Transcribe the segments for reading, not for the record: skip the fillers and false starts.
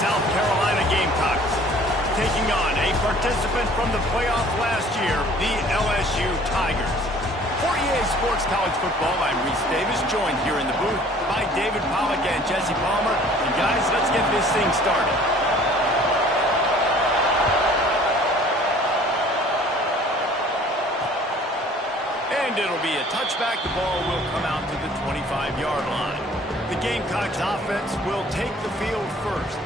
South Carolina Gamecocks, taking on a participant from the playoff last year, the LSU Tigers. For EA Sports College Football, I'm Reese Davis, joined here in the booth by David Pollack and Jesse Palmer. And guys, let's get this thing started. And it'll be a touchback. The ball will come out to the 25-yard line. The Gamecocks offense will take the field first.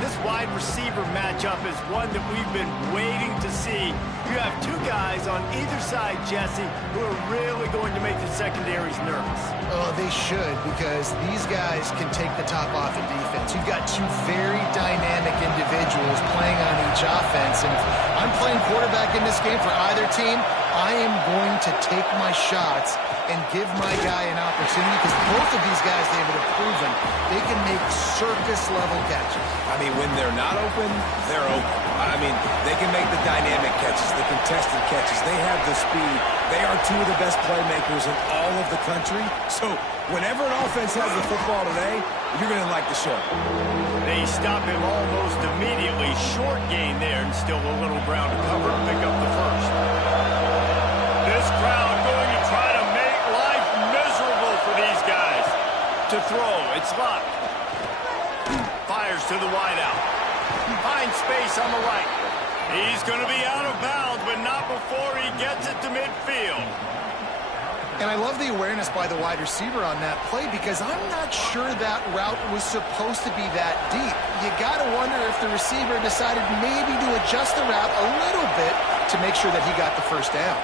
This wide receiver matchup is one that we've been waiting to see. You have two guys on either side, Jesse, who are really going to make the secondaries nervous. Oh, they should, because these guys can take the top off of defense. You've got two very dynamic individuals playing on each offense, and if I'm playing quarterback in this game for either team, I am going to take my shots and give my guy an opportunity, because both of these guys, David, have proven they can make circus-level catches. I mean, when they're not open, they're open. I mean, they can make the dynamic catches, the contested catches. They have the speed. They are two of the best playmakers in all of the country. So whenever an offense has the football today, you're going to like the show. They stop him almost immediately. Short gain there, and still a little ground to cover to pick up the first. This crowd going to try to make life miserable for these guys. To throw, it's locked. Fires to the wideout. Finds space on the right. He's going to be out of bounds, but not before he gets it to midfield. And I love the awareness by the wide receiver on that play, because I'm not sure that route was supposed to be that deep. You got to wonder if the receiver decided maybe to adjust the route a little bit to make sure that he got the first down.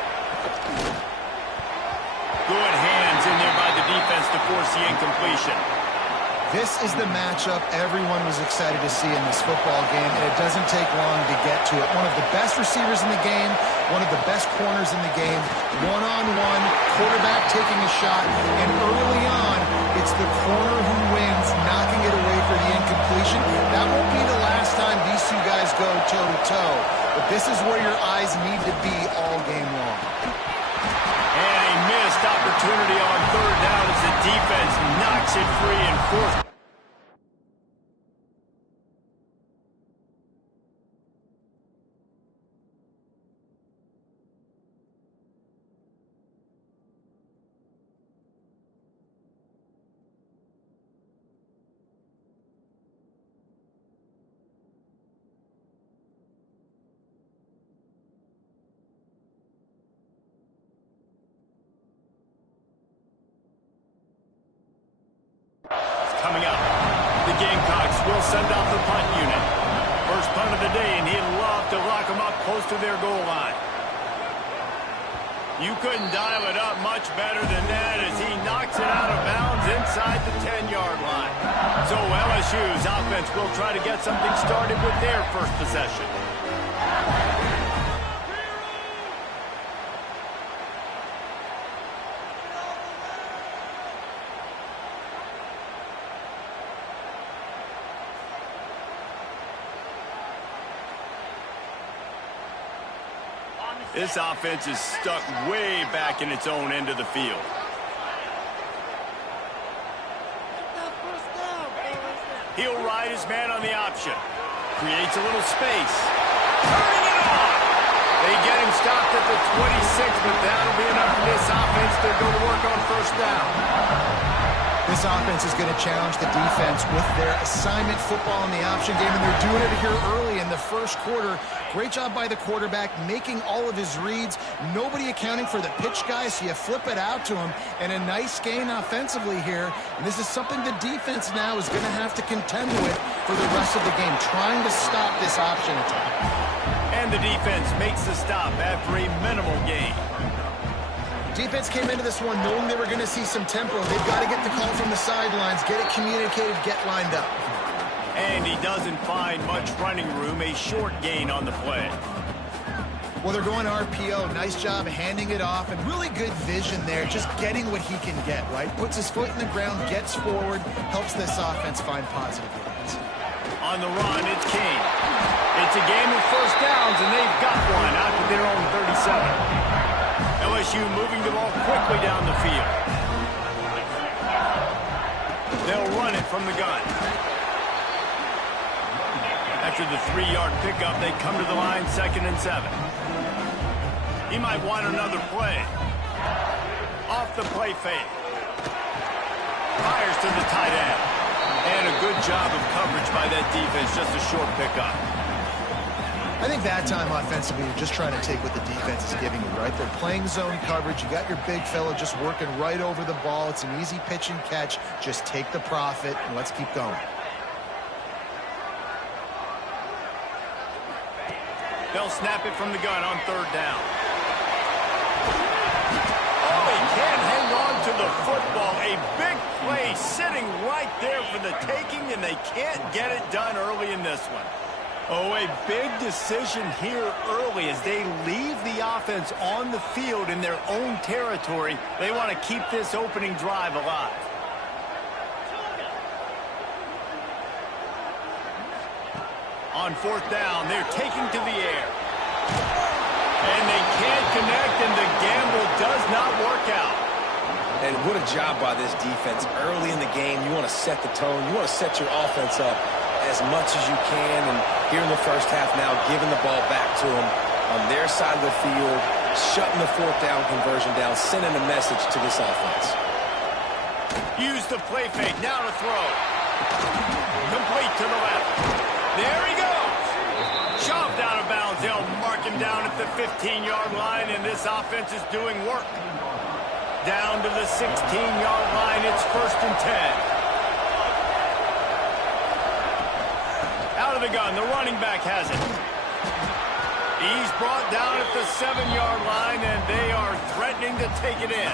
Good hands in there by the defense to force the incompletion. This is the matchup everyone was excited to see in this football game, and it doesn't take long to get to it. One of the best receivers in the game, one of the best corners in the game, one-on-one, quarterback taking a shot, and early on, it's the corner who wins, knocking it away for the incompletion. That won't be the last time these two guys go toe-to-toe, but this is where your eyes need to be all game long. And a missed opportunity on third down as the defense knocks it free and fourth. Coming up, the Gamecocks will send out the punt unit. First punt of the day, and he'd love to lock them up close to their goal line. You couldn't dial it up much better than that as he knocks it out of bounds inside the 10-yard line. So LSU's offense will try to get something started with their first possession. This offense is stuck way back in its own end of the field. He'll ride his man on the option. Creates a little space. Turning it on! They get him stopped at the 26, but that'll be enough for this offense to go to work on first down. This offense is going to challenge the defense with their assignment football in the option game, and they're doing it here early in the first quarter. Great job by the quarterback, making all of his reads. Nobody accounting for the pitch guy, so you flip it out to him, and a nice gain offensively here. And this is something the defense now is going to have to contend with for the rest of the game, trying to stop this option attack. And the defense makes the stop after a minimal gain. Defense came into this one knowing they were going to see some tempo. They've got to get the call from the sidelines, get it communicated, get lined up. And he doesn't find much running room, a short gain on the play. Well, they're going RPO. Nice job handing it off, and really good vision there, just getting what he can get, right? Puts his foot in the ground, gets forward, helps this offense find positive yards. On the run, it's Kane. It's a game of first downs, and they've got one out to their own 37. LSU moving the ball quickly down the field. They'll run it from the gun. After the 3-yard pickup, they come to the line 2nd and 7. He might want another play. Off the play fake. Fires to the tight end. And a good job of coverage by that defense, just a short pickup. I think that time offensively, you're just trying to take what the defense is giving you, right? They're playing zone coverage. You got your big fella just working right over the ball. It's an easy pitch and catch. Just take the profit and let's keep going. They'll snap it from the gun on 3rd down. Oh, he can't hang on to the football. A big play sitting right there for the taking, and they can't get it done early in this one. Oh, a big decision here early as they leave the offense on the field in their own territory. They want to keep this opening drive alive. On 4th down, they're taking to the air. And they can't connect, and the gamble does not work out. And what a job by this defense. Early in the game, you want to set the tone. You want to set your offense up as much as you can. And here in the first half now, giving the ball back to them on their side of the field, shutting the 4th down conversion down, sending a message to this offense. Use the play fake. Now to throw. Complete to the left. There he goes. Shoved out of bounds. They'll mark him down at the 15-yard line, and this offense is doing work. Down to the 16-yard line. It's 1st and 10. Out of the gun. The running back has it. He's brought down at the 7-yard line, and they are threatening to take it in.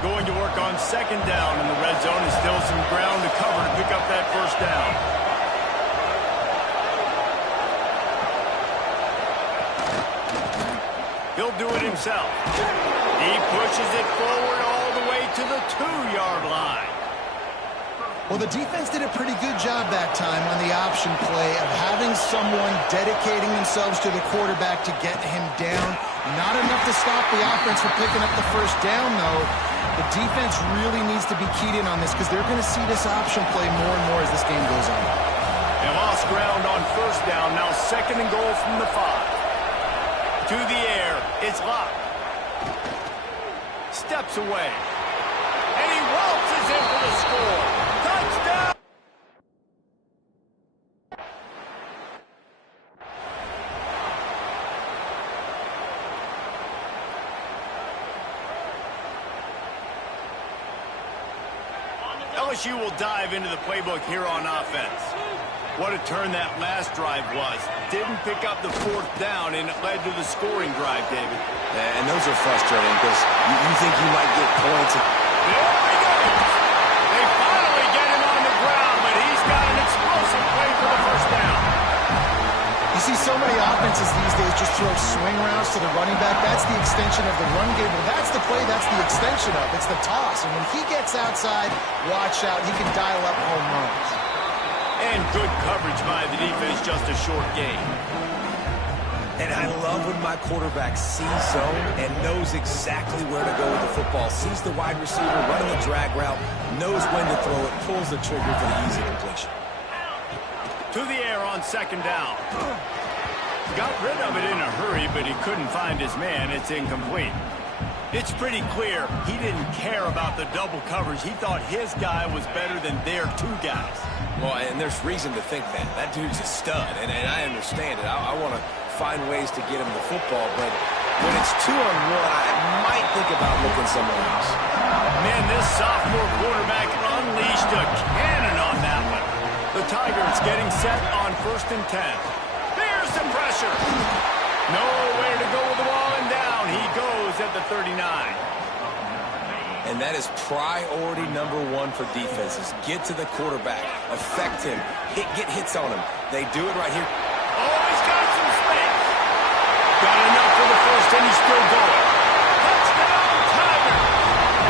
Going to work on 2nd down in the red zone, and still some ground to cover to pick up that 1st down. He'll do it himself. He pushes it forward all the way to the 2-yard line. Well, the defense did a pretty good job that time on the option play of having someone dedicating themselves to the quarterback to get him down. Not enough to stop the offense from picking up the 1st down, though. The defense really needs to be keyed in on this because they're going to see this option play more and more as this game goes on. They lost ground on 1st down. Now 2nd and goal from the 5. To the air. It's locked. Steps away. And he waltzes in for the score. Touchdown! LSU will dive into the playbook here on offense. What a turn that last drive was. Didn't pick up the 4th down, and it led to the scoring drive, David. Yeah, and those are frustrating because you think you might get points. There he goes! They finally get him on the ground, but he's got an explosive play for the 1st down. You see so many offenses these days just throw swing routes to the running back. That's the extension of the run game. Well, that's the play. That's the extension of. It's the toss. And when he gets outside, watch out. He can dial up home runs. And good coverage by the defense, just a short gain. And I love when my quarterback sees zone and knows exactly where to go with the football. Sees the wide receiver running the drag route, knows when to throw it, pulls the trigger for the easy completion. To the air on 2nd down. Got rid of it in a hurry, but he couldn't find his man. It's incomplete. It's pretty clear he didn't care about the double coverage. He thought his guy was better than their 2 guys. Well, and there's reason to think that. That dude's a stud, and I understand it. I want to find ways to get him the football, but when it's 2-on-1, I might think about looking somewhere else. Man, this sophomore quarterback unleashed a cannon on that one. The Tigers getting set on 1st and 10. There's some pressure. Nowhere to go with the ball, and down he goes at the 39. And that is priority number 1 for defenses. Get to the quarterback. Affect him. Get hits on him. They do it right here. Oh, he's got some space. Got enough for the 1st, and he's still going. Touchdown, Tiger.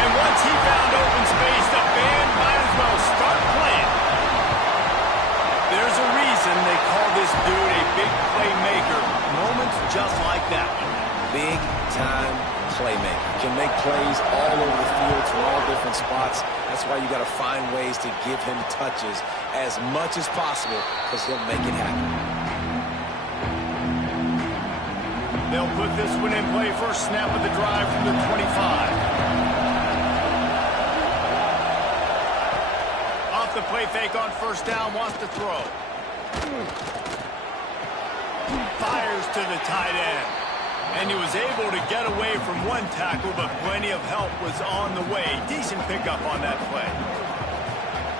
And once he found open space, the band might as well start playing. There's a reason they call this dude a big playmaker. Moments just like that one. Big-time playmaker. Can make plays all over the field from all different spots. That's why you got to to find ways to give him touches as much as possible because he'll make it happen. They'll put this one in play. First snap of the drive from the 25. Off the play fake on first down, wants to throw. Fires to the tight end. And he was able to get away from one tackle, but plenty of help was on the way. Decent pickup on that play.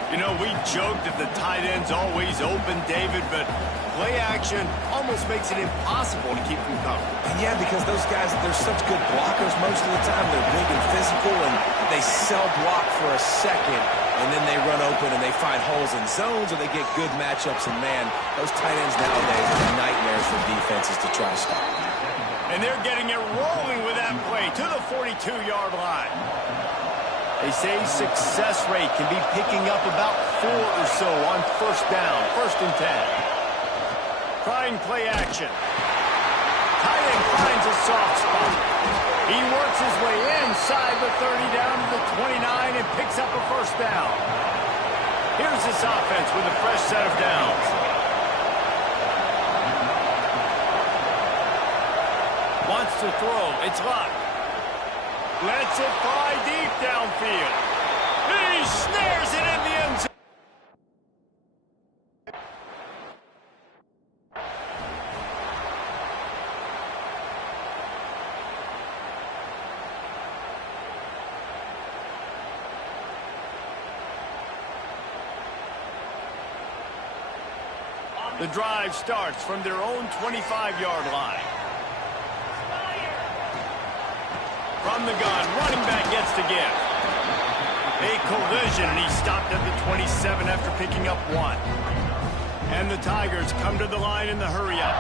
You know, we joked that the tight end's always open, David, but play action almost makes it impossible to keep them covered. And yeah, because those guys, they're such good blockers most of the time. They're big and physical, and they sell block for a second, and then they run open and they find holes in zones, or they get good matchups. And man, those tight ends nowadays are nightmares for defenses to try to stop. And they're getting it rolling with that play to the 42-yard line. They say success rate can be picking up about 4 or so on first down, 1st and 10. Trying play action. Tight end finds a soft spot. He works his way inside the 30 down to the 29 and picks up a first down. Here's this offense with a fresh set of downs. Wants to throw. It's Luck. Lets it fly deep downfield. He snares it in the end zone. The drive starts from their own 25-yard line. From the gun, running back gets to give. A collision, and he stopped at the 27 after picking up 1. And the Tigers come to the line in the hurry-up.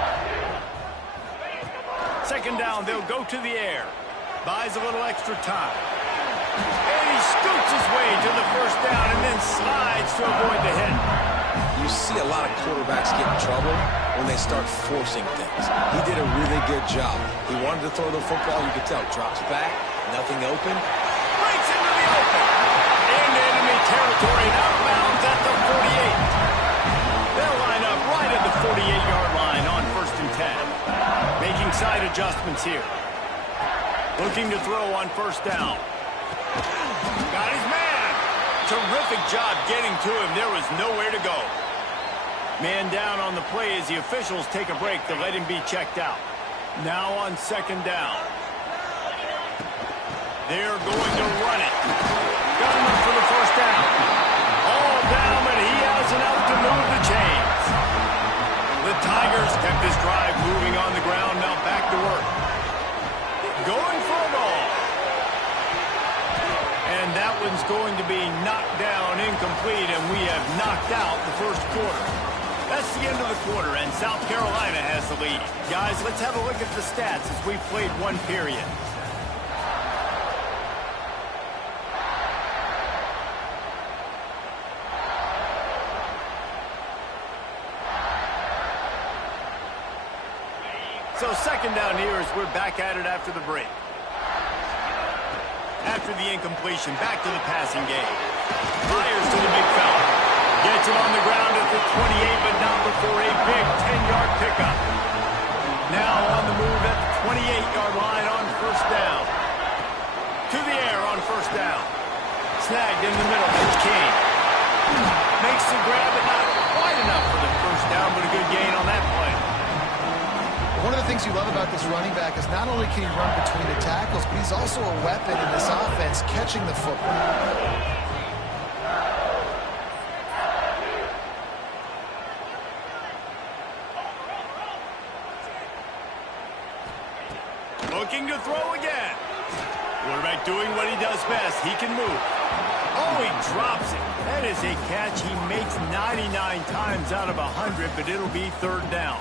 2nd down, they'll go to the air. Buys a little extra time. And he scoots his way to the first down and then slides to avoid the hit. You see a lot of quarterbacks get in trouble when they start forcing things. He did a really good job. He wanted to throw the football. You could tell. Drops back. Nothing open. Breaks into the open. Into enemy territory and out of bounds at the 48. They'll line up right at the 48-yard line on 1st and 10. Making side adjustments here. Looking to throw on first down. Got his man. Terrific job getting to him. There was nowhere to go. Man down on the play as the officials take a break to let him be checked out. Now on 2nd down. They're going to run it. Got him up for the first down. All down, but he has enough to move the chains. The Tigers kept this drive moving on the ground. Now back to work. Going for a ball. And that one's going to be knocked down incomplete, and we have knocked out the first quarter. That's the end of the quarter, and South Carolina has the lead. Guys, let's have a look at the stats as we've played one period. So 2nd down here as we're back at it after the break. After the incompletion, back to the passing game. Fires to the big fella. Gets it on the ground at the 28, but not before a big 10-yard pickup. Now on the move at the 28-yard line on first down. To the air on first down. Snagged in the middle. It's King. Makes the grab, but not quite enough for the first down, but a good gain on that play. One of the things you love about this running back is not only can he run between the tackles, but he's also a weapon in this offense catching the football. Looking to throw again. Quarterback doing what he does best. He can move. Oh, he drops it. That is a catch he makes 99 times out of 100, but it'll be 3rd down.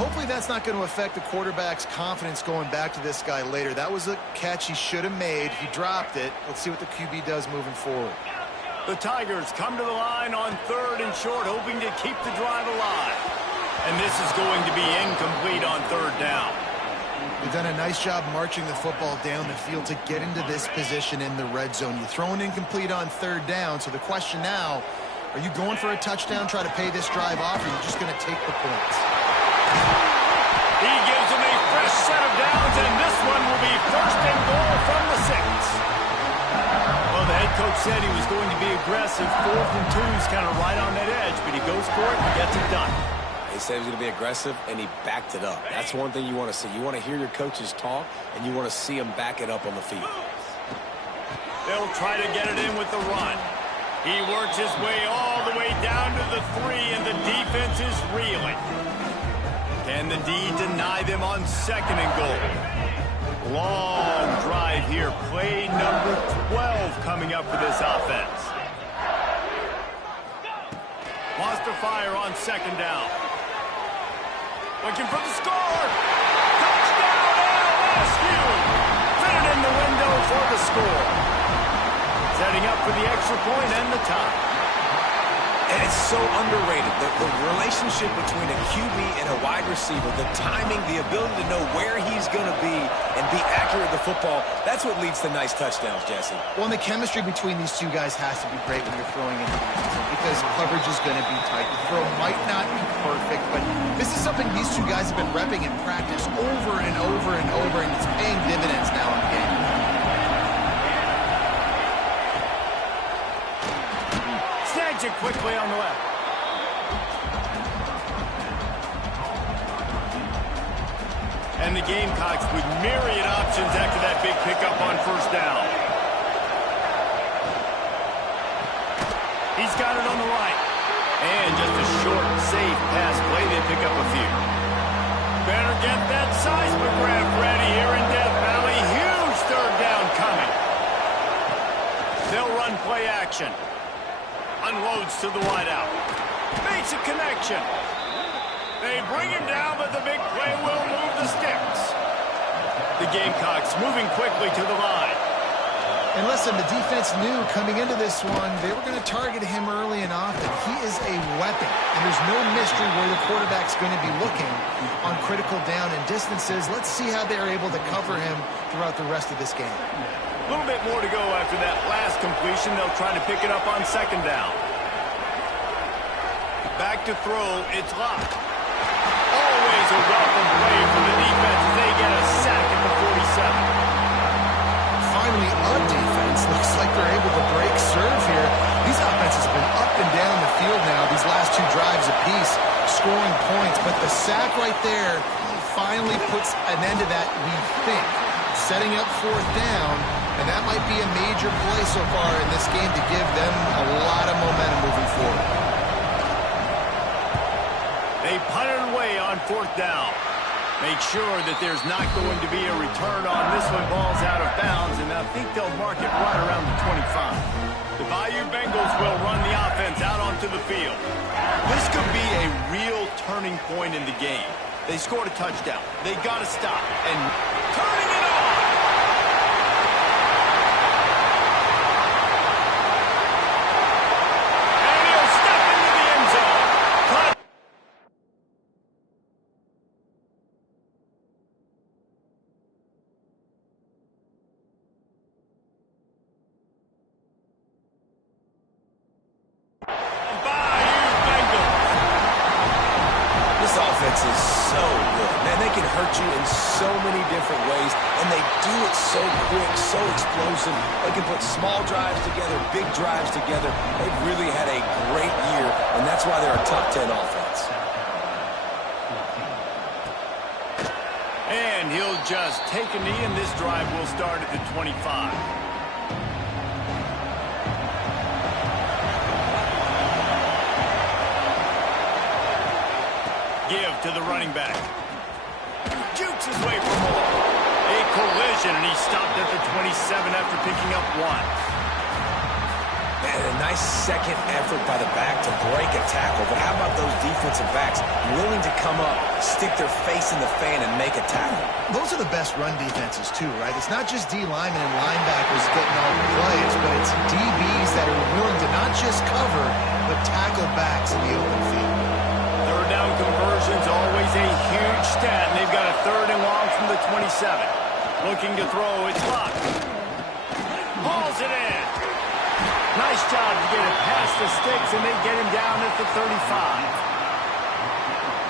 Hopefully that's not going to affect the quarterback's confidence going back to this guy later. That was a catch he should have made. He dropped it. Let's see what the QB does moving forward. The Tigers come to the line on 3rd and short, hoping to keep the drive alive. And this is going to be incomplete on 3rd down. They've done a nice job marching the football down the field to get into this position in the red zone. You throw an incomplete on third down, so the question now, are you going for a touchdown, try to pay this drive off, or are you just going to take the points? He gives them a fresh set of downs, and this one will be first and goal from the 6. Well, the head coach said he was going to be aggressive. 4th and 2 is kind of right on that edge, but he goes for it and gets it done. He said he was going to be aggressive, and he backed it up. That's one thing you want to see. You want to hear your coaches talk, and you want to see them back it up on the field. They'll try to get it in with the run. He works his way all the way down to the 3, and the defense is reeling. Can the D deny them on 2nd and goal? Long drive here. Play number 12 coming up for this offense. Wants to fire on 2nd down. Looking for the score. Touchdown, LSU. Fit it in the window for the score. Setting up for the extra point and the tie. And it's so underrated. The relationship between a QB and a wide receiver, the timing, the ability to know where he's going to be and be accurate with the football, that's what leads to nice touchdowns, Jesse. Well, and the chemistry between these two guys has to be great when you're throwing into the end zone because coverage is going to be tight. The throw might not be perfect, but this is something these two guys have been repping in practice over and over and over, and it's paying dividends now in the game. It quickly on the left. And the Gamecocks with myriad options after that big pickup on 1st down. He's got it on the right. And just a short, safe pass play. They pick up a few. Better get that seismograph ready here in Death Valley. Huge 3rd down coming. They'll run play action. Unloads to the wideout. Makes a connection. They bring him down, but the big play will move the sticks. The Gamecocks moving quickly to the line. And listen, the defense knew coming into this one, they were going to target him early and often. He is a weapon, and there's no mystery where the quarterback's going to be looking on critical down and distances. Let's see how they're able to cover him throughout the rest of this game. A little bit more to go after that last completion. They'll try to pick it up on 2nd down. Back to throw. It's locked. Always a welcome play for the defense as they get a sack at the 47. Finally, a defense. Looks like they're able to break serve here. These offenses have been up and down the field now, these last 2 drives apiece, scoring points. But the sack right there finally puts an end to that, we think. Setting up 4th down, and that might be a major play so far in this game to give them a lot of momentum moving forward. They punt it away on 4th down. Make sure that there's not going to be a return on this one. Ball's out of bounds, and I think they'll mark it right around the 25. The Bayou Bengals will run the offense out onto the field. This could be a real turning point in the game. They scored a touchdown. They got to stop. And turning it on! And he'll step into the end zone. Offense is so good. Man, they can hurt you in so many different ways, and they do it so quick, so explosive. They can put small drives together, big drives together. They've really had a great year, and that's why they're a top 10 offense. And he'll just take a knee, and this drive will start at the 25. Give to the running back. Jukes his way for more. A collision, and he stopped at the 27 after picking up 1. Man, a nice second effort by the back to break a tackle. But how about those defensive backs willing to come up, stick their face in the fan, and make a tackle? Those are the best run defenses, too, right? It's not just D linemen and linebackers getting all the plays, but it's DBs that are willing to not just cover, but tackle backs in the open field. 3rd down conversion's always a huge stat, and they've got a 3rd and long from the 27. Looking to throw, it's blocked. Hauls it in. Nice job to get it past the sticks, and they get him down at the 35.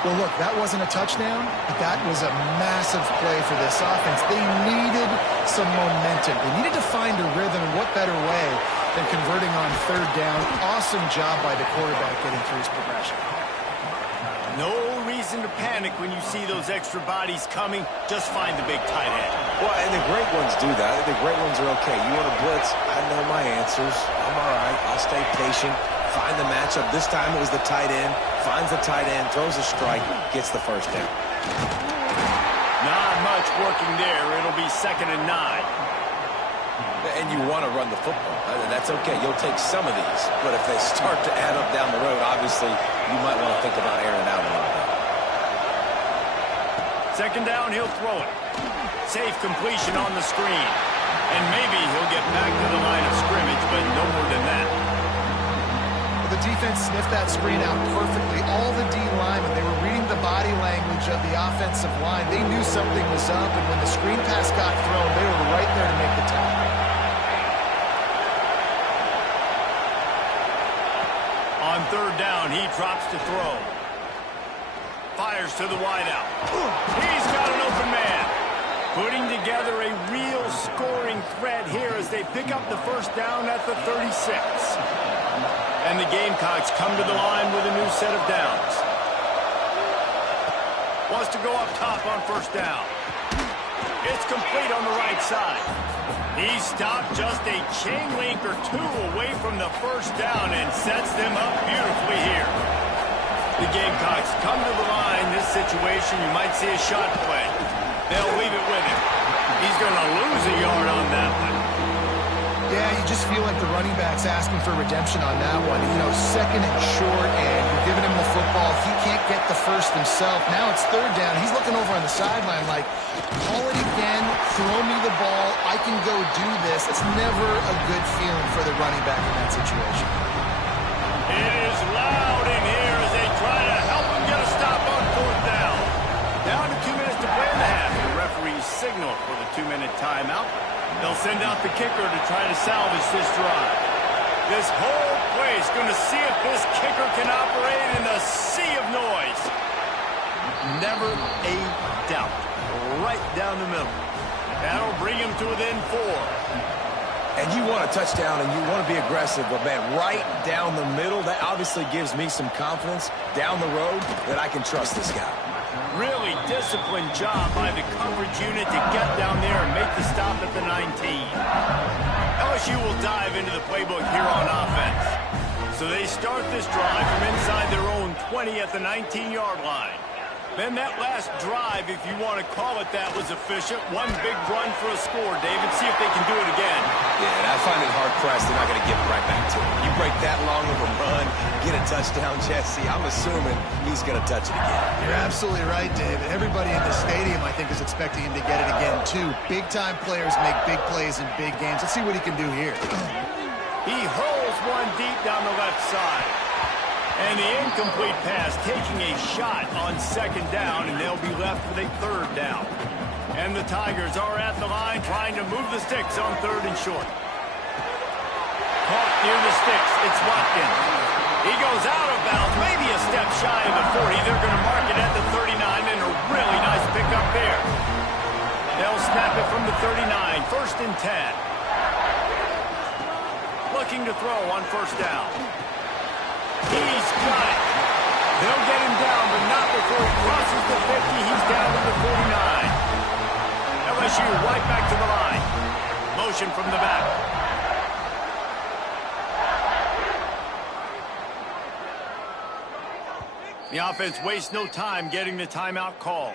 Well, look, that wasn't a touchdown, but that was a massive play for this offense. They needed some momentum. They needed to find a rhythm, and what better way than converting on 3rd down. Awesome job by the quarterback getting through his progression. No reason to panic when you see those extra bodies coming. Just find the big tight end. Well, and the great ones do that. The great ones are okay. You want to blitz? I know my answers. I'm all right. I'll stay patient. Find the matchup. This time it was the tight end. Finds the tight end, throws a strike, gets the 1st down. Not much working there. It'll be 2nd and 9. And you want to run the football. That's okay. You'll take some of these. But if they start to add up down the road, obviously, you might want to think about airing it out a little bit. 2nd down, he'll throw it. Safe completion on the screen. And maybe he'll get back to the line of scrimmage, but no more than that. The defense sniffed that screen out perfectly. All the D linemen, they were reading the body language of the offensive line. They knew something was up, and when the screen pass got thrown, they were right there to make the tackle. On 3rd down, he drops to throw. Fires to the wideout. He's got an open man. Putting together a real scoring threat here as they pick up the 1st down at the 36. And the Gamecocks come to the line with a new set of downs. Wants to go up top on 1st down. It's complete on the right side. He stopped just a chain link or 2 away from the 1st down and sets them up beautifully here. The Gamecocks come to the line. This situation, you might see a shot play. They'll leave it with him. He's going to lose a yard on that one. Yeah, you just feel like the running back's asking for redemption on that one. You know, 2nd and short, and you're giving him the football. He can't get the 1st himself. Now it's 3rd down. He's looking over on the sideline like, call it again, throw me the ball, I can go do this. It's never a good feeling for the running back in that situation. It is loud in here as they try to help him get a stop on 4th down. Down to 2 minutes to play in the half. The referees signal for the 2-minute timeout. They'll send out the kicker to try to salvage this drive. This whole place going to see if this kicker can operate in the sea of noise. Never a doubt. Right down the middle. That'll bring him to within 4. And you want a touchdown and you want to be aggressive, but man, right down the middle, that obviously gives me some confidence down the road that I can trust this guy. Really disciplined job by the coverage unit to get down there and make the stop at the 19. LSU will dive into the playbook here on offense. So they start this drive from inside their own 20 at the 19-yard line. Then that last drive, if you want to call it that, was efficient. One big run for a score, David. See if they can do it again. Yeah, and I find it hard-pressed they're not going to give it right back to him. You break that long of a run, get a touchdown, Jesse, I'm assuming he's going to touch it again. You're absolutely right, David. Everybody in the stadium, I think, is expecting him to get it again, too. Big-time players make big plays in big games. Let's see what he can do here. He hurls one deep down the left side. And the incomplete pass taking a shot on 2nd down, and they'll be left with a 3rd down. And the Tigers are at the line trying to move the sticks on 3rd and short. Caught near the sticks. It's Watkins. He goes out of bounds, maybe a step shy of the 40. They're going to mark it at the 39, and a really nice pickup there. They'll snap it from the 39, 1st and 10. Looking to throw on 1st down. He's got it. They'll get him down, but not before he crosses the 50. He's down to the 49. LSU right back to the line. Motion from the back. The offense wastes no time getting the timeout called.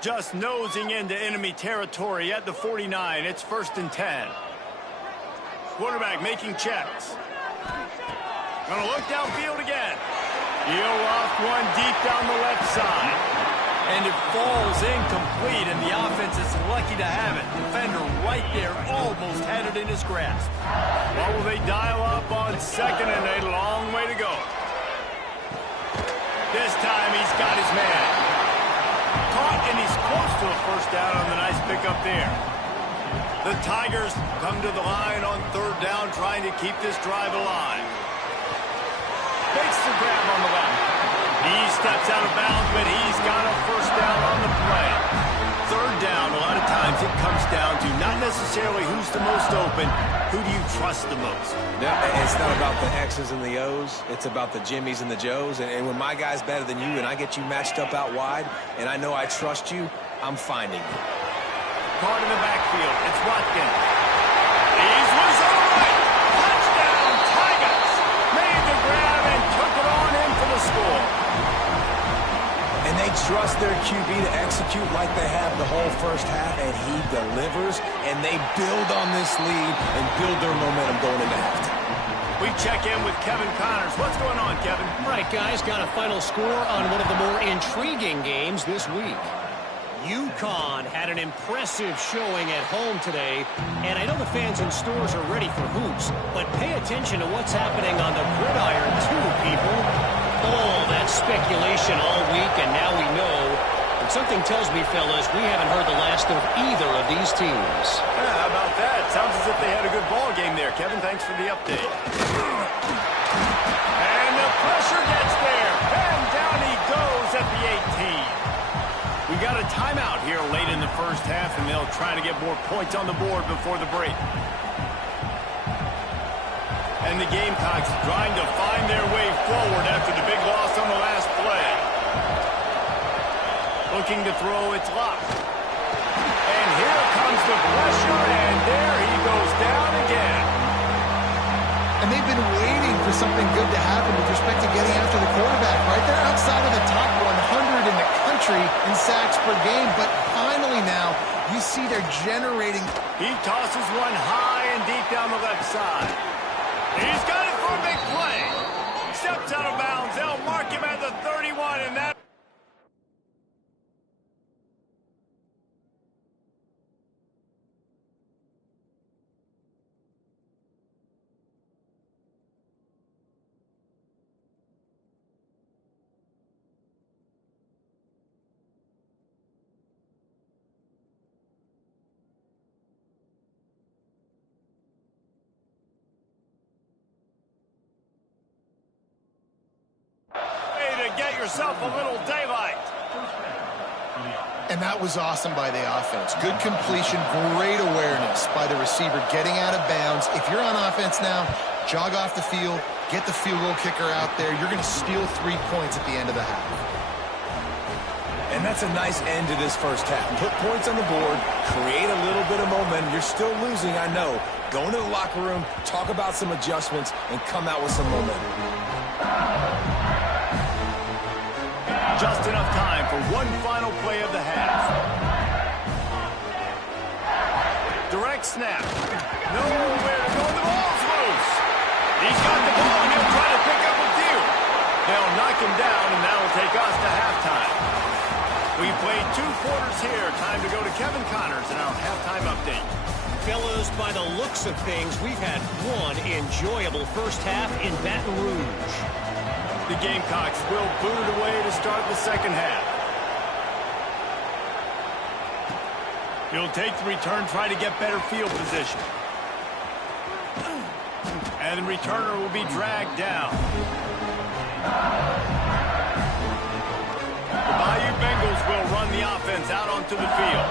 Just nosing into enemy territory at the 49. It's 1st and 10. Quarterback making checks. Gonna look downfield again. He'll loft one deep down the left side. And it falls incomplete, and the offense is lucky to have it. Defender right there almost had it in his grasp. Well, will they dial up on second, and a long way to go. This time he's got his man. Caught, and he's close to a first down on the nice pickup there. The Tigers come to the line on third down, trying to keep this drive alive. Makes the grab on the left. He steps out of bounds, but he's got a first down on the play. Third down, a lot of times it comes down to not necessarily who's the most open, who do you trust the most? No, it's not about the X's and the O's. It's about the Jimmys and the Joes. And when my guy's better than you and I get you matched up out wide, and I know I trust you, I'm finding you. Caught in the backfield. It's Watkins. He's loose on the right. Touchdown, Tigers. Made the grab and took it on in for the score. And they trust their QB to execute like they have the whole first half, and he delivers, and they build on this lead and build their momentum going into halftime. We check in with Kevin Connors. What's going on, Kevin? All right, guys, got a final score on one of the more intriguing games this week. UConn had an impressive showing at home today, and I know the fans in stores are ready for hoops, but pay attention to what's happening on the gridiron too, people. All that speculation all week, and now we know. And something tells me, fellas, we haven't heard the last of either of these teams. Yeah, how about that? Sounds as if they had a good ball game there. Kevin, thanks for the update. And the pressure gets there. And down he goes at the 18. We got a timeout here late in the first half, and they'll try to get more points on the board before the break. And the Gamecocks trying to find their way forward after the big loss on the last play. Looking to throw, it's locked. And here comes the pressure, and there he goes down again. And they've been waiting for something good to happen with respect to getting after the quarterback, right? They're outside of the top 100 in the country in sacks per game, but finally now you see they're generating. He tosses one high and deep down the left side. He's got it for a big play. Steps out of bounds. They'll mark him at the 31, and that... Get yourself a little daylight. And that was awesome by the offense. Good completion, great awareness by the receiver getting out of bounds. If you're on offense now, jog off the field, get the field goal kicker out there. You're going to steal 3 points at the end of the half. And that's a nice end to this first half. Put points on the board, create a little bit of momentum. You're still losing, I know. Go into the locker room, talk about some adjustments, and come out with some momentum. Just enough time for one final play of the half. Direct snap. Nowhere to go. The ball's loose. He's got the ball, and he'll try to pick up a few. They'll knock him down, and that'll take us to halftime. We played 2 quarters here. Time to go to Kevin Connors and our halftime update. Fellas, by the looks of things, we've had one enjoyable first half in Baton Rouge. The Gamecocks will boot it away to start the second half. He'll take the return, try to get better field position. And the returner will be dragged down. The Bayou Bengals will run the offense out onto the field.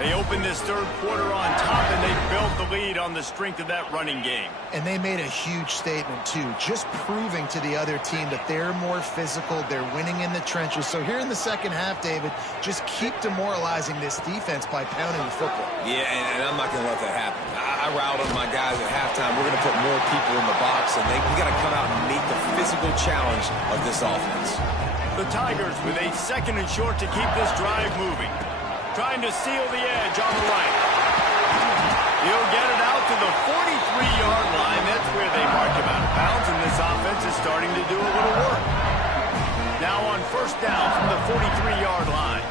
They opened this third quarter on top, and they built the lead on the strength of that running game. And they made a huge statement, too, just proving to the other team that they're more physical, they're winning in the trenches. So here in the second half, David, just keep demoralizing this defense by pounding the football. Yeah, and I'm not going to let that happen. I riled on my guys at halftime. We're going to put more people in the box, and we got to come out and meet the physical challenge of this offense. The Tigers with a second and short to keep this drive moving. Trying to seal the edge on the right. He'll get it out to the 43-yard line. That's where they mark him out of bounds, and this offense is starting to do a little work. Now on first down from the 43-yard line.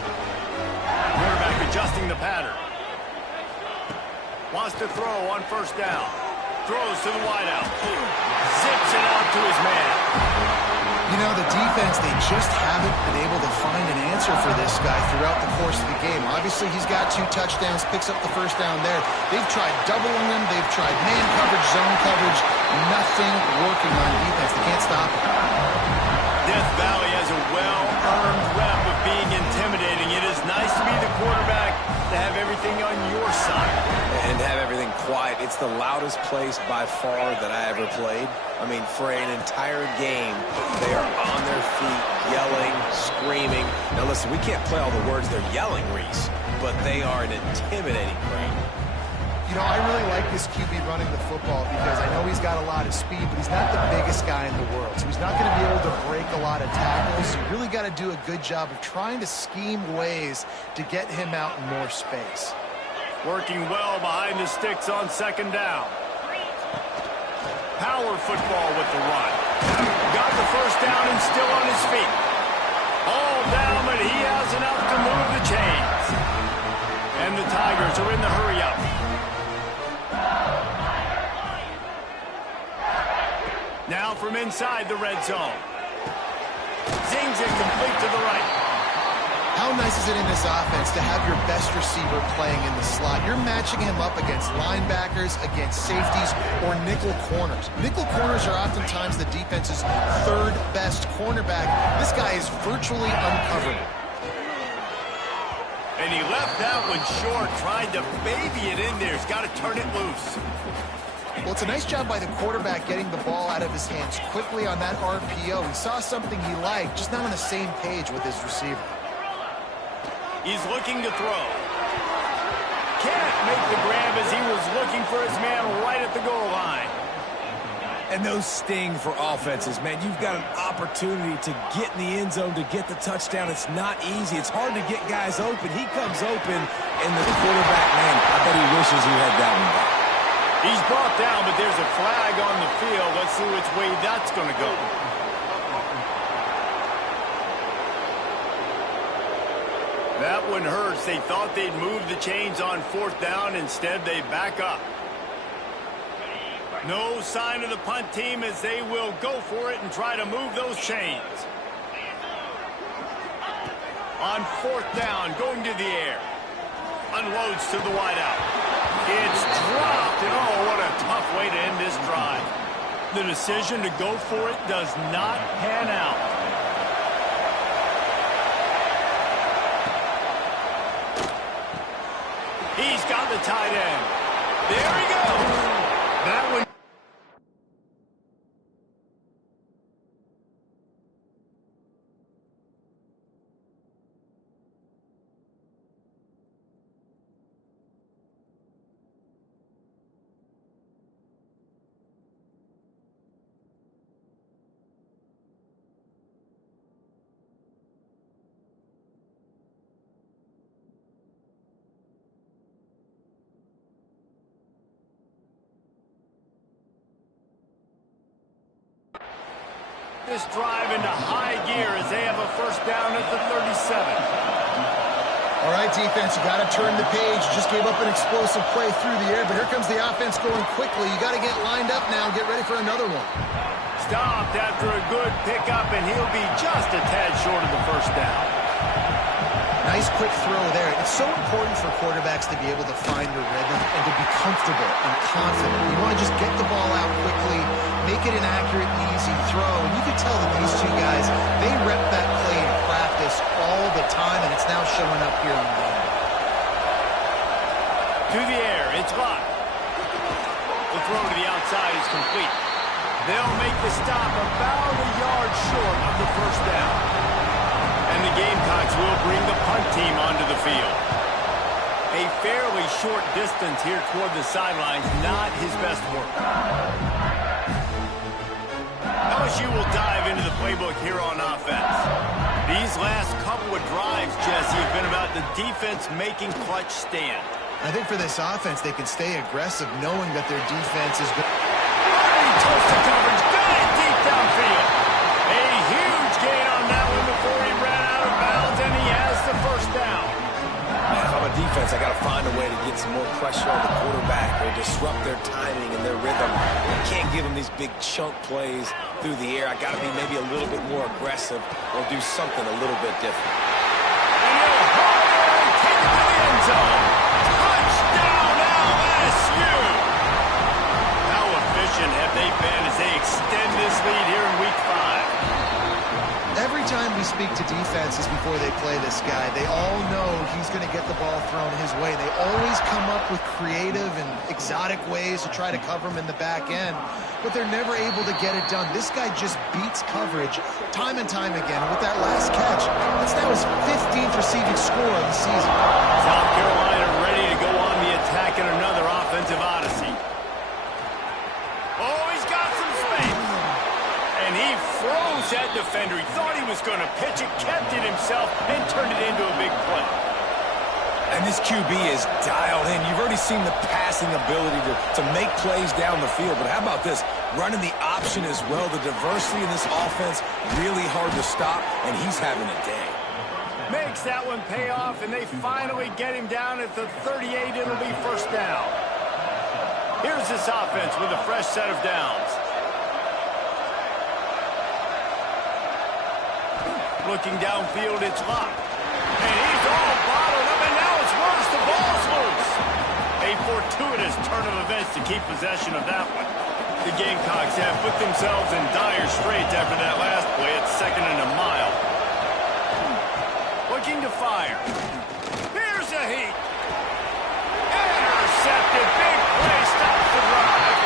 Wants to throw on first down. Throws to the wideout. Zips it out to his man. You know, the defense, they just haven't been able to find an answer for this guy throughout the course of the game. Obviously, he's got 2 touchdowns, picks up the first down there. They've tried doubling him. They've tried man coverage, zone coverage. Nothing working on defense. They can't stop him. Death Valley has a well-earned rep of being intimidating. It is nice to be the quarterback, to have everything on your side. And have everything quiet. It's the loudest place by far that I ever played. I mean, for an entire game, they are on their feet, yelling, screaming. Now listen, we can't play all the words they're yelling, Reese, but they are an intimidating crowd. You know, I really like this QB running the football because I know he's got a lot of speed, but he's not the biggest guy in the world. So he's not going to be able to break a lot of tackles. You really got to do a good job of trying to scheme ways to get him out in more space. Working well behind the sticks on second down. Power football with the run. Got the first down and still on his feet. All down, but he has enough to move the chains. And the Tigers are in the hurry-up. Now from inside the red zone. Zings it complete to the right. How nice is it in this offense to have your best receiver playing in the slot? You're matching him up against linebackers, against safeties, or nickel corners. Nickel corners are oftentimes the defense's 3rd best cornerback. This guy is virtually uncoverable. And he left that one short, tried to baby it in there. He's got to turn it loose. Well, it's a nice job by the quarterback getting the ball out of his hands quickly on that RPO. He saw something he liked, just not on the same page with his receiver. He's looking to throw. Can't make the grab as he was looking for his man right at the goal line. And those sting for offenses, man. You've got an opportunity to get in the end zone, to get the touchdown. It's not easy. It's hard to get guys open. He comes open, and the quarterback, man, I bet he wishes he had that one back. He's brought down, but there's a flag on the field. Let's see which way that's going to go. That one hurts. They thought they'd move the chains on 4th down. Instead, they back up. No sign of the punt team as they will go for it and try to move those chains. On 4th down, going to the air. Unloads to the wideout. It's dropped, and oh, what a tough way to end this drive. The decision to go for it does not pan out. He's got the tight end. There he goes. That one. This drive into high gear as they have a first down at the 37. All right, defense, you got to turn the page. You just gave up an explosive play through the air, but here comes the offense going quickly. You got to get lined up now and get ready for another one. Stopped after a good pickup, and he'll be just a tad short of the first down. Nice quick throw there. It's so important for quarterbacks to be able to find their rhythm and to be comfortable and confident. You want to just get the ball out quickly, make it an accurate and easy throw. And you can tell that these 2 guys, they rep that play in practice all the time, and it's now showing up here in the game. To the air, it's Lott. The throw to the outside is complete. They'll make the stop about a yard short of the first down. And the Gamecocks will bring the punt team onto the field. A fairly short distance here toward the sidelines, not his best work. LSU will dive into the playbook here on offense. These last couple of drives, Jesse, have been about the defense making clutch stand. I think for this offense, they can stay aggressive knowing that their defense is good. Toast to coverage, got it deep downfield. A huge gain on that one before he ran out of bounds, and he has the first down. Man, from a defense, I got to find a way to get some more pressure on the quarterback or disrupt their timing and their rhythm. I can't give them these big chunk plays through the air. I got to be maybe a little bit more aggressive or do something a little bit different. And he'll take it to the end zone. Touchdown, LSU! How efficient have they been as they extend this lead here in Week 5? Every time we speak to defenses before they play this guy, they all know he's going to get the ball thrown his way. They always come up with creative and exotic ways to try to cover him in the back end, but they're never able to get it done. This guy just beats coverage time and time again. And with that last catch, that's now his 15th receiving score of the season. South Carolina ready to go on the attack in another offensive odyssey. Oh, he's got some space. And he froze that defender. He thought he was going to pitch it, kept it himself, and turned it into a big play. And this QB is dialed in. You've already seen the passing ability to make plays down the field. But how about this? Running the option as well. The diversity in this offense, really hard to stop, and he's having a day. Makes that one pay off, and they finally get him down at the 38. It'll be first down. Here's this offense with a fresh set of downs. Looking downfield, it's locked. And he's all bottled up, and now it's worse. The ball's loose. A fortuitous turn of events to keep possession of that one. The Gamecocks have put themselves in dire straits after that last play at 2nd and a mile. Looking to fire. Here's a heat. Intercepted. Big play stops the drive.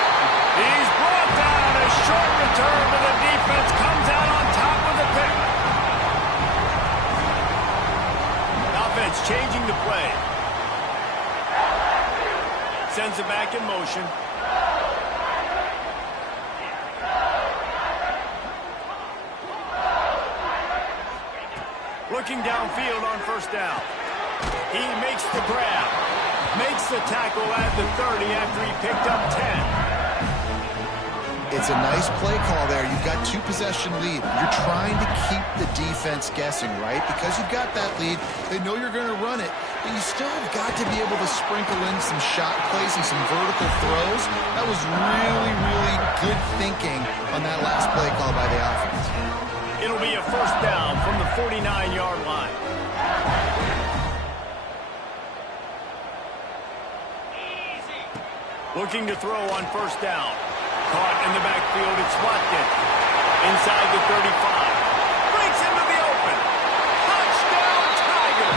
He's brought down. A short return, but the defense comes out on top with the pick. Offense changing the play. Sends it back in motion. Looking downfield on first down. He makes the grab. Makes the tackle at the 30 after he picked up 10. It's a nice play call there. You've got 2-possession lead. You're trying to keep the defense guessing, right? Because you've got that lead, they know you're going to run it, but you still have got to be able to sprinkle in some shot plays and some vertical throws. That was really, really good thinking on that last play call by the offense. It'll be a first down from the 49-yard line. Looking to throw on first down. Caught in the backfield, it's Watkins. Inside the 35. Breaks into the open. Touchdown, Tiger!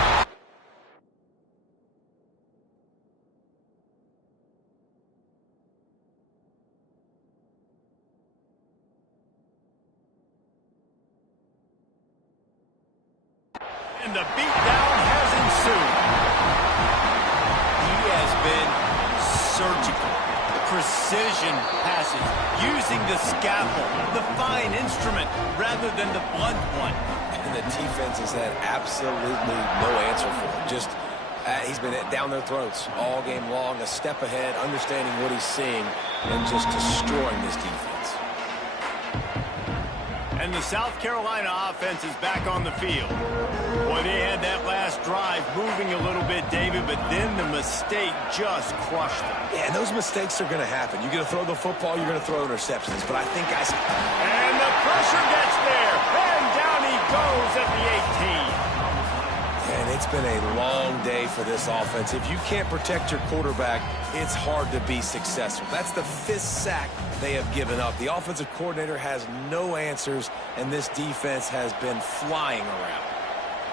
And the beatdown has ensued. He has been surgical. Precision passes, using the scalpel, the fine instrument, rather than the blunt one. And the defense has had absolutely no answer for him. Just, he's been down their throats all game long, a step ahead, understanding what he's seeing, and just destroying this defense. And the South Carolina offense is back on the field. Boy, they had that last drive moving a little bit, David, but then the mistake just crushed them. Yeah, and those mistakes are going to happen. You're going to throw the football, you're going to throw interceptions, but I think I... And the pressure gets there, and down he goes at the 18. And it's been a long day for this offense. If you can't protect your quarterback, it's hard to be successful. That's the 5th sack they have given up. The offensive coordinator has no answers, and this defense has been flying around.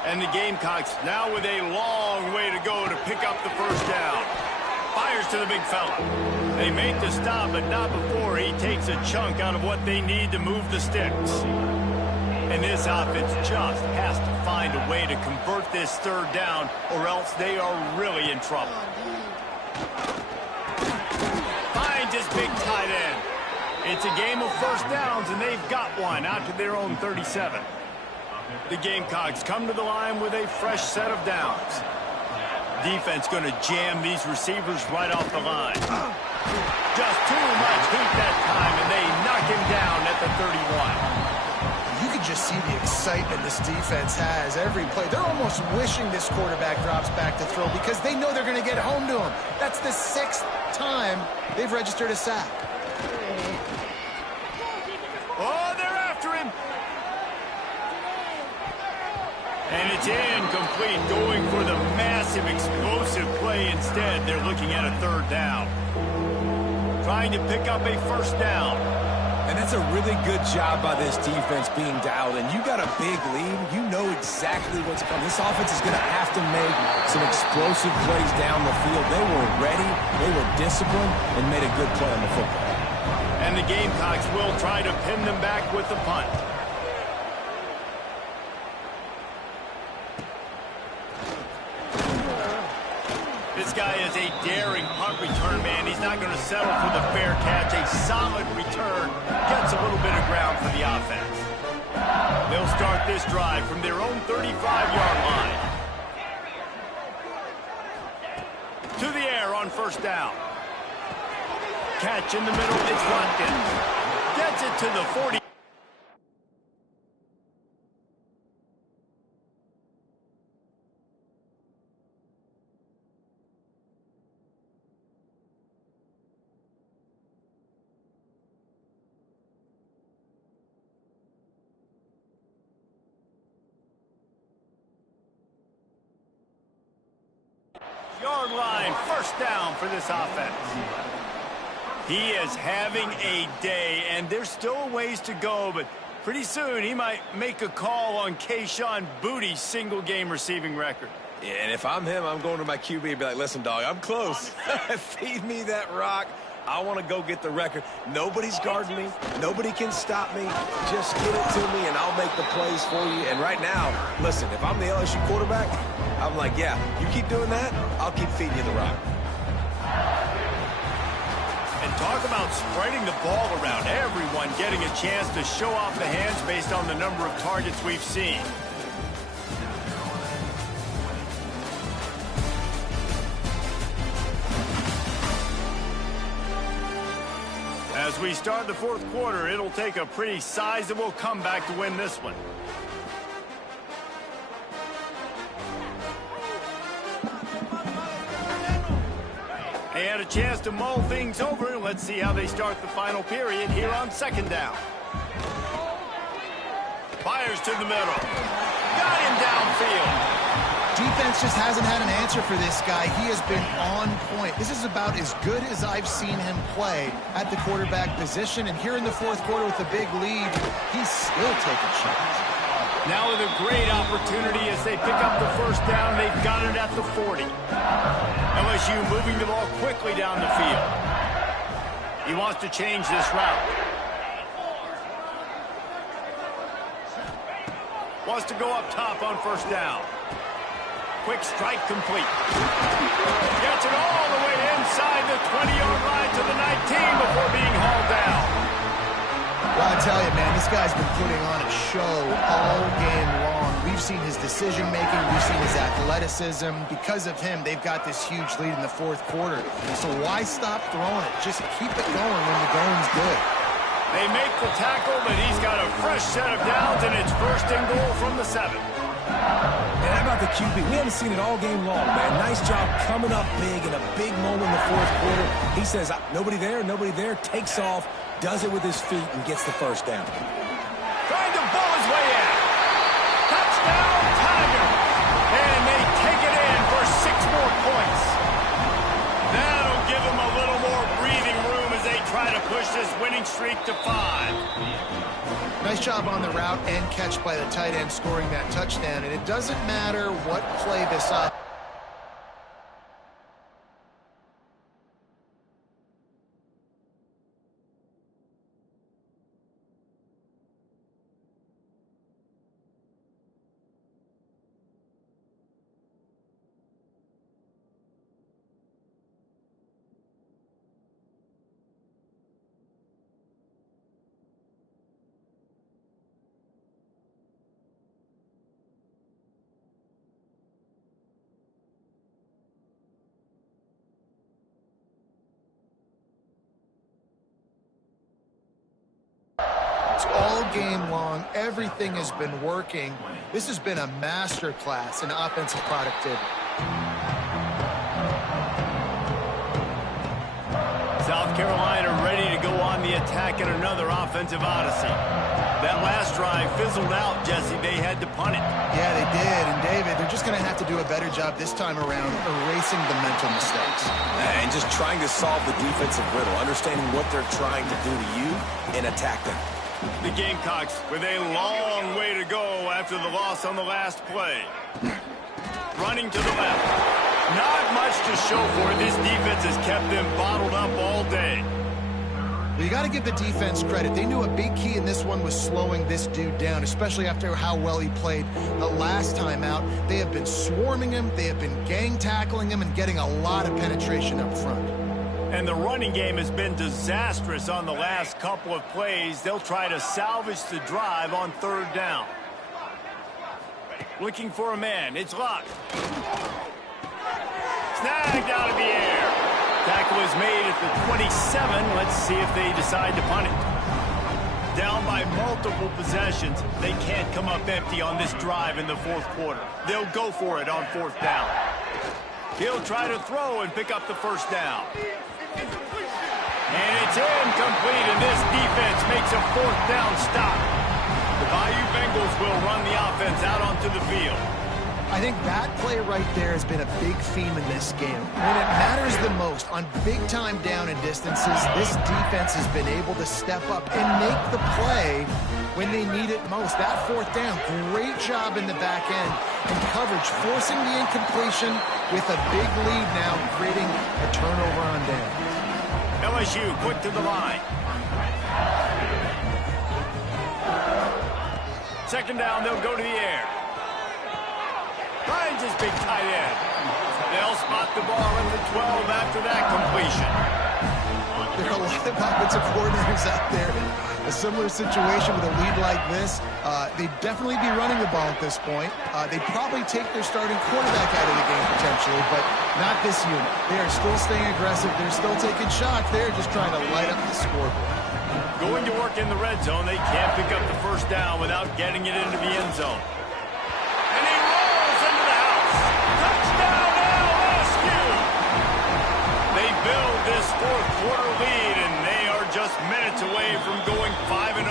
And the Gamecocks now with a long way to go to pick up the first down. Fires to the big fella. They make the stop, but not before he takes a chunk out of what they need to move the sticks. And this offense just has to find a way to convert this 3rd down, or else they are really in trouble. Finds his big tight end. It's a game of first downs, and they've got one out to their own 37. The Gamecocks come to the line with a fresh set of downs. Defense going to jam these receivers right off the line. Just too much heat that time, and they knock him down at the 31. You could just see the excitement this defense has every play. They're almost wishing this quarterback drops back to throw because they know they're going to get home to him. That's the 6th time they've registered a sack. Oh, they're after him. And it's incomplete, going for the massive, explosive play instead. They're looking at a 3rd down. Trying to pick up a 1st down. And that's a really good job by this defense being dialed in. You got a big lead. You know exactly what's coming. This offense is going to have to make some explosive plays down the field. They were ready, they were disciplined, and made a good play on the football. And the Gamecocks will try to pin them back with the punt. This guy is a daring punt return man. He's not going to settle for the fair catch. A solid return gets a little bit of ground for the offense. They'll start this drive from their own 35-yard line. To the air on 1st down. Catch in the middle. It's locked in. Gets it to the 40. Yard line, 1st down for this offense. He is having a day, and there's still ways to go, but pretty soon he might make a call on Kayshon Boutte's single-game receiving record. Yeah, and if I'm him, I'm going to my QB and be like, listen, dog, I'm close. Feed me that rock. I want to go get the record. Nobody's guarding me. Nobody can stop me. Just get it to me, and I'll make the plays for you. And right now, listen, if I'm the LSU quarterback, I'm like, yeah, you keep doing that, I'll keep feeding you the rock. And talk about spreading the ball around. Everyone getting a chance to show off the hands based on the number of targets we've seen. As we start the 4th quarter, it'll take a pretty sizable comeback to win this one. They had a chance to mull things over. Let's see how they start the final period here on 2nd down. Fires to the middle. Got him downfield. Defense just hasn't had an answer for this guy. He has been on point. This is about as good as I've seen him play at the quarterback position. And here in the 4th quarter with a big lead, he's still taking shots. Now with a great opportunity as they pick up the 1st down. They've got it at the 40. LSU moving the ball quickly down the field. He wants to change this route. Wants to go up top on 1st down. Quick strike complete. Gets it all the way inside the 20-yard line to the 19 before being hauled down. Well, I tell you, man, this guy's been putting on a show all game long. We've seen his decision-making. We've seen his athleticism. Because of him, they've got this huge lead in the 4th quarter. So why stop throwing it? Just keep it going when the going's good. They make the tackle, but he's got a fresh set of downs, and it's 1st and goal from the 7. And how about the QB? We haven't seen it all game long, man. Nice job coming up big in a big moment in the 4th quarter. He says, nobody there, takes off, does it with his feet, and gets the 1st down. Trying to ball his way in. Touchdown, Tiger. And they take it in for 6 more points. That'll give them a little more breathing room as they try to push this winning streak to 5. Nice job on the route and catch by the tight end scoring that touchdown. And it doesn't matter what play this offense. It's all game long. Everything has been working. This has been a master class in offensive productivity. South Carolina ready to go on the attack in another offensive odyssey. That last drive fizzled out, Jesse. They had to punt it. Yeah, they did. And, David, they're just going to have to do a better job this time around erasing the mental mistakes. And just trying to solve the defensive riddle, understanding what they're trying to do to you and attack them. The Gamecocks with a long way to go after the loss on the last play. Running to the left. Not much to show for it. This defense has kept them bottled up all day. Well, you got to give the defense credit. They knew a big key in this one was slowing this dude down, especially after how well he played the last time out. They have been swarming him. They have been gang tackling him and getting a lot of penetration up front. And the running game has been disastrous on the last couple of plays. They'll try to salvage the drive on third down. Looking for a man. It's locked. Snagged out of the air. Tackle is made at the 27. Let's see if they decide to punt it. Down by multiple possessions. They can't come up empty on this drive in the fourth quarter. They'll go for it on fourth down. He'll try to throw and pick up the first down. And it's incomplete, and this defense makes a fourth down stop. The Bayou Bengals will run the offense out onto the field. I think that play right there has been a big theme in this game. When it matters the most, on big-time down and distances, this defense has been able to step up and make the play when they need it most. That fourth down, great job in the back end and coverage, forcing the incompletion with a big lead now, creating a turnover on downs. LSU quick to the line. Second down, they'll go to the air. Finds his big tight end. They'll spot the ball at the 12 after that completion. There are a lot of offensive coordinators out there in a similar situation with a lead like this. They'd definitely be running the ball at this point. They'd probably take their starting quarterback out of the game potentially, but not this unit. They are still staying aggressive. They're still taking shots. They're just trying to light up the scoreboard. Going to work in the red zone. They can't pick up the first down without getting it into the end zone. And he rolls into the house. Touchdown LSU! They build this fourth quarter lead, and they are just minutes away from going 5-0.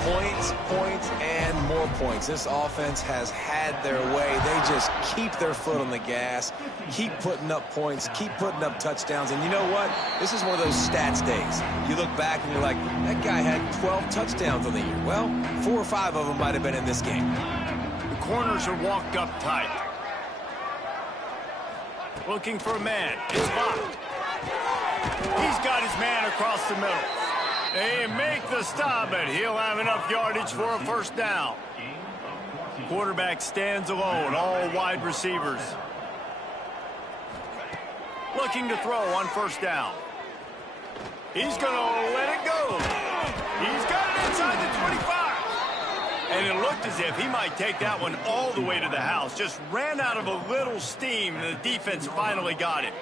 Points, points, and more points. This offense has had their way. They just keep their foot on the gas, keep putting up points, keep putting up touchdowns. And you know what? This is one of those stats days. You look back and you're like, that guy had 12 touchdowns on the year. Well, 4 or 5 of them might have been in this game. The corners are walked up tight. Looking for a man. It's locked. He's got his man across the middle. They make the stop, but he'll have enough yardage for a first down. Quarterback stands alone, all wide receivers. Looking to throw on first down. He's going to let it go. He's got it inside the 25. And it looked as if he might take that one all the way to the house. Just ran out of a little steam, and the defense finally got it.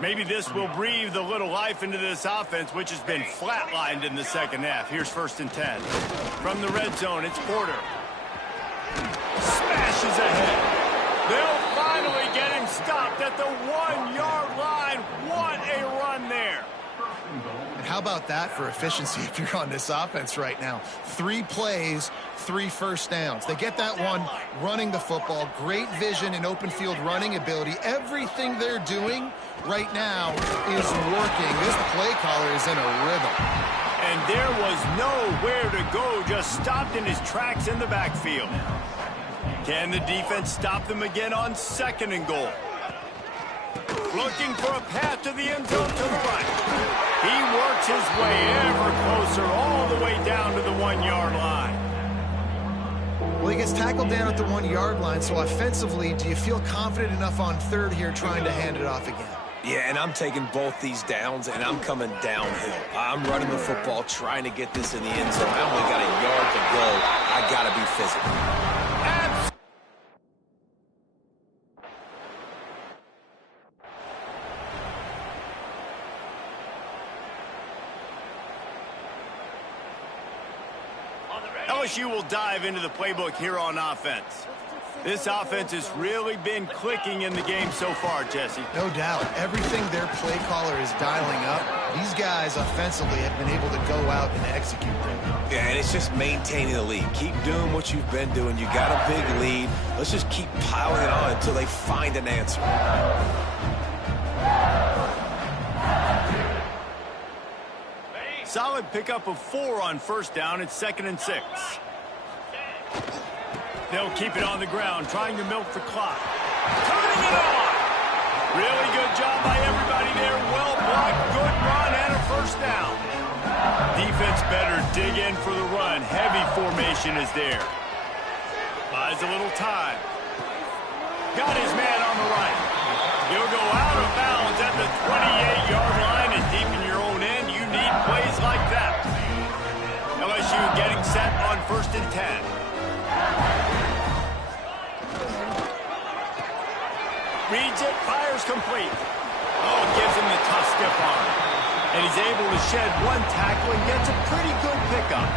Maybe this will breathe a little life into this offense, which has been flatlined in the second half. Here's 1st and 10. From the red zone, it's Porter. Smashes ahead. They'll finally get him stopped at the 1-yard line. What a run there. And how about that for efficiency if you're on this offense right now? 3 plays, 3 first downs. They get that one running the football. Great vision and open field running ability. Everything they're doing right now is working. This play caller is in a rhythm. And there was nowhere to go, just stopped in his tracks in the backfield. Can the defense stop them again on 2nd and goal? Looking for a path to the end zone to the right. He works his way ever closer all the way down to the 1-yard line. Well, he gets tackled down at the 1-yard line, so offensively, do you feel confident enough on 3rd here trying to hand it off again? Yeah, and I'm taking both these downs, and I'm coming downhill. I'm running the football, trying to get this in the end zone. I only got a yard to go. I got to be physical. LSU will dive into the playbook here on offense. This offense has really been clicking in the game so far, Jesse. No doubt. Everything their play caller is dialing up, these guys offensively have been able to go out and execute them. Yeah, and it's just maintaining the lead. Keep doing what you've been doing. You got a big lead. Let's just keep piling it on until they find an answer. Solid pickup of 4 on first down. It's 2nd and 6. They'll keep it on the ground, trying to milk the clock. Turning it on! Really good job by everybody there. Well blocked, good run, and a first down. Defense better dig in for the run. Heavy formation is there. Buys a little time. Got his man on the right. He'll go out of bounds at the 28-yard line, and deep in your own end, you need plays like that. LSU getting set on 1st and 10. Reads it, fires complete. Oh, it gives him the tough stiff arm. And he's able to shed one tackle and gets a pretty good pickup.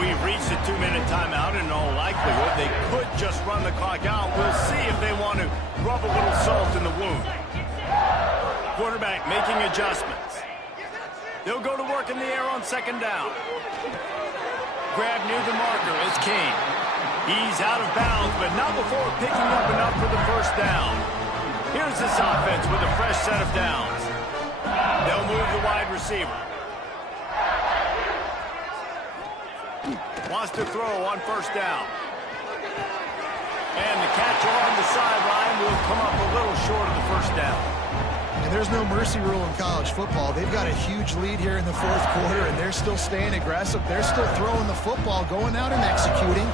We've reached the 2-minute timeout, and in all likelihood, they could just run the clock out. We'll see if they want to rub a little salt in the wound. Quarterback making adjustments. They'll go to work in the air on 2nd down. Grab near the marker is King. He's out of bounds, but not before picking up enough for the first down. Here's this offense with a fresh set of downs. They'll move the wide receiver. Wants to throw on first down. And the catch along the sideline will come up a little short of the first down. And there's no mercy rule in college football. They've got a huge lead here in the 4th quarter, and they're still staying aggressive. They're still throwing the football, going out and executing,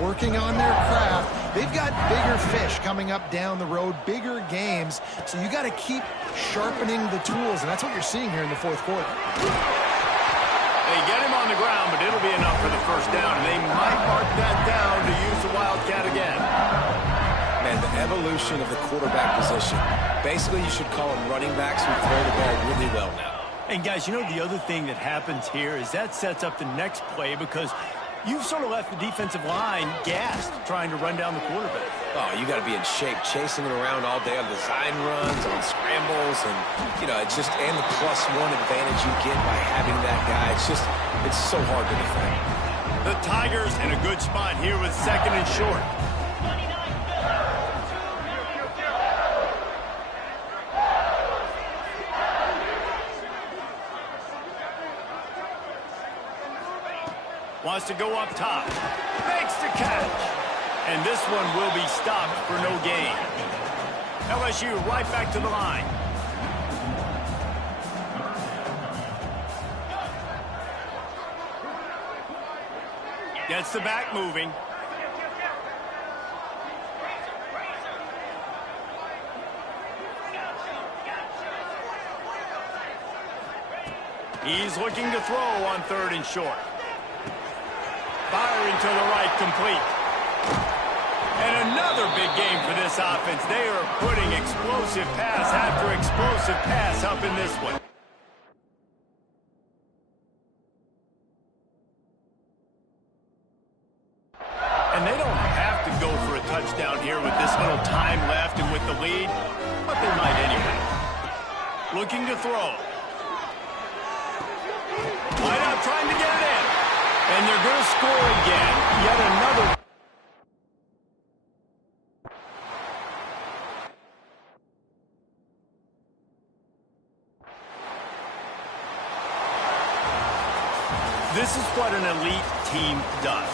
working on their craft. They've got bigger fish coming up down the road, bigger games. So you got to keep sharpening the tools, and that's what you're seeing here in the 4th quarter. They get him on the ground, but it'll be enough for the first down, and they might mark that down to use the Wildcat again. Man, the evolution of the quarterback position. Basically, you should call them running backs who throw the ball really well now. And, guys, you know the other thing that happens here is that sets up the next play because you've sort of left the defensive line gassed trying to run down the quarterback. Oh, you got to be in shape, chasing him around all day on design runs, on scrambles, and, you know, it's just, and the +1 advantage you get by having that guy. It's so hard to defend. The Tigers in a good spot here with 2nd and short. Wants to go up top. Makes the catch. And this one will be stopped for no gain. LSU right back to the line. Gets the back moving. He's looking to throw on 3rd and short. Firing to the right, complete. And another big game for this offense. They are putting explosive pass after explosive pass up in this one. And they don't have to go for a touchdown here with this little time left and with the lead, but they might anyway. Looking to throw. Wide out trying to get it in. And they're going to score again. Yet another. This is what an elite team does.